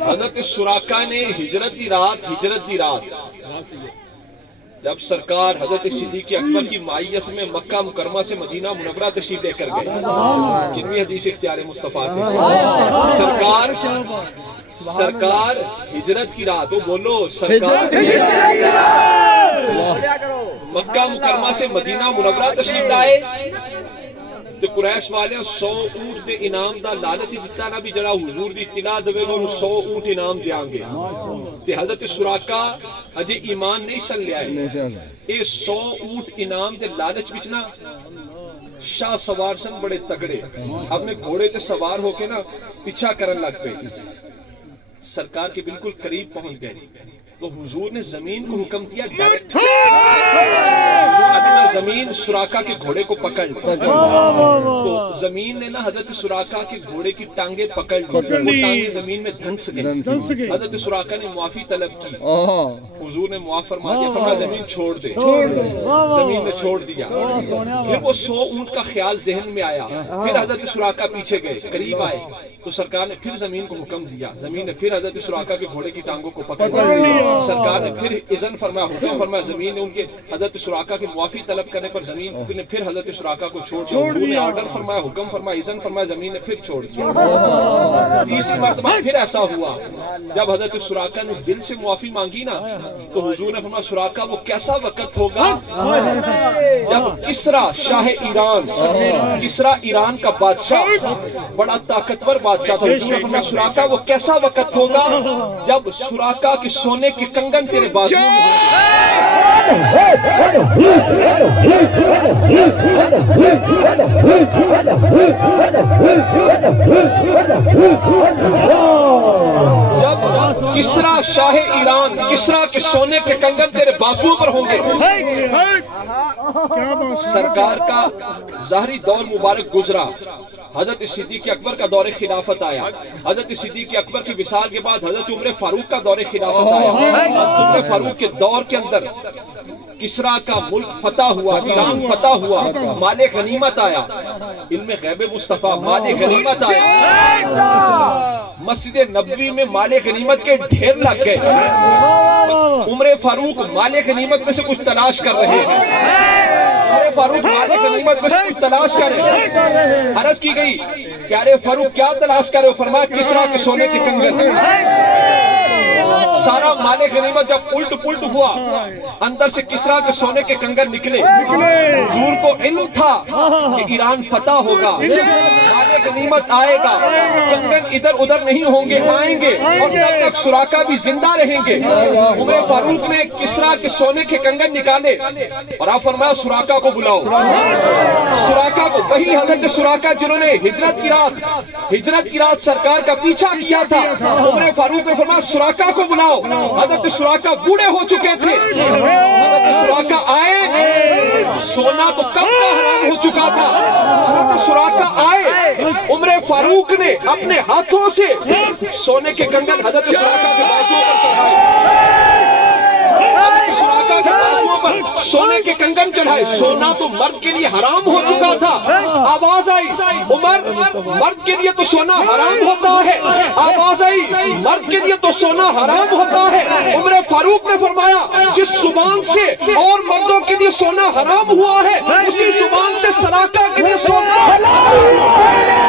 حضرت سراقہ نے ہجرت کی رات جب سرکار حضرت صدیق اکبر کی معیت میں مکہ مکرمہ سے مدینہ منورہ تشریف لے کر گئے، کنویں حدیث اختیار مصطفیٰ تھے، سرکار ہجرت کی رات، وہ بولو سرکار مکہ مکرمہ سے مدینہ منورہ تشریف لائے تو قریش والے 100 اونٹ دے انعام دا لالچ دیتا نا بھی جڑا حضور دی اطلاع دے گا 100 اونٹ انعام دیاں گے تے حضرت سراقہ اجے ایمان نہیں سن لیا ہے، اے 100 اونٹ انعام دے لالچ وچ نا شاہ سوار سن بڑے تگڑے اپنے گھوڑے تے سوار ہو کے نا پیچھا کرن لگ پے، سرکار کے بالکل قریب پہنچ گئے تو حضور نے زمین کو حکم دیا ڈائریکٹ زمین سراقہ کے گھوڑے کو پکڑ لی، تو زمین نے نا حضرت سراقہ کے گھوڑے کی ٹانگیں پکڑ لی، وہ ٹانگیں زمین میں دھنس گئی، حضرت سراقہ نے معافی طلب کی، حضور نے معاف فرما دیا، فرمایا زمین چھوڑ دے، زمین نے چھوڑ دیا۔ پھر وہ 100 اونٹ کا خیال ذہن میں آیا، پھر حضرت سراقہ پیچھے گئے، قریب آئے تو سرکار نے پھر زمین کو حکم دیا، زمین نے پھر حضرت سراقہ کے گھوڑے کی ٹانگوں کو پکڑ لیا، سرکار نے پھر اذن فرمایا، حکم فرمایا، زمین نے ان کے حضرت سراقہ کی معافی طلب کرنے پر زمین نے پھر حضرت سراقہ کو چھوڑ دیا، حضور نے آرڈر فرمایا، حکم فرمایا، اذن فرمایا، زمین نے پھر چھوڑ دیا۔ تیسری مرتبہ پھر ایسا ہوا جب حضرت سراقہ نے دل سے معافی مانگی نا تو حضور نے فرمایا سراقہ وہ کیسا وقت ہوگا جب کسرا شاہ ایران، کسرا ایران کا بادشاہ بڑا طاقتور بادشاہ تھا، حضور نے فرمایا سراقہ وہ کیسا وقت ہوگا جب سراقہ کے سونے کے کنگن تیرے بازو میں جب کسرا شاہ ایران، کسرا کے سونے کے کنگن تیرے بازو پر ہوں گے۔ سرکار کا ظاہری دور مبارک گزرا، حضرت صدیق اکبر کا دور خلافت آیا، حضرت صدیق اکبر کی وصال کے بعد حضرت عمر فاروق کا دور خلافت آیا، عمر فاروق کے دور کے اندر کسرا کا ملک فتح ہوا، ایران فتح ہوا، مال غنیمت آیا، علم غیب مصطفیٰ مال غنیمت آیا، مسجد نبوی میں مال غنیمت کے ڈھیر لگ گئے، عمر فاروق مال غنیمت میں سے کچھ تلاش کر رہے ہیں، عمر فاروق مال غنیمت میں سے کچھ تلاش کر رہے ہیں، عرض کی گئی پیارے فاروق کیا تلاش کر رہے ہو؟ فرمایا کسرا کے سونے کے کنگن۔ سارا مال غنیمت جب الٹ پلٹ ہوا، اندر سے کسرا کے سونے کے کنگن نکلے، حضور کو علم تھا کہ ایران فتح ہوگا، مال غنیمت آئے گا، کنگن ادھر ادھر نہیں ہوں گے، آئیں گے اور تب تک سراقہ بھی زندہ رہیں گے۔ عمر فاروق نے کسرا کے سونے کے کنگن نکالے اور آپ فرمایا سراقہ کو بلاؤ، سراقہ کو، وہی حضرت سراقہ جنہوں نے ہجرت کی رات سرکار کا پیچھا کیا تھا، عمر فاروق نے فرمایا سراقہ کو بلاؤ، حضرت سراقہ بوڑھے ہو چکے تھے، حضرت سراقہ آئے، سونا تو کب کا حرام ہو چکا تھا، حضرت سراقہ آئے، عمر فاروق نے اپنے ہاتھوں سے سونے کے کنگن حضرت سراقہ کے بازو پر چڑھائے، حضرت سراقہ کے بازو پر سونے کے کنگن چڑھائے، سونا تو مرد کے لیے حرام ہو چکا تھا، آواز آئی عمر مرد کے لیے تو سونا حرام ہوتا ہے، آواز آئی مرد کے لیے تو سونا حرام ہوتا ہے، عمر فاروق نے فرمایا جس زبان سے اور مردوں کے لیے سونا حرام ہوا ہے اسی زبان سے سراقہ کے لیے سونا حلال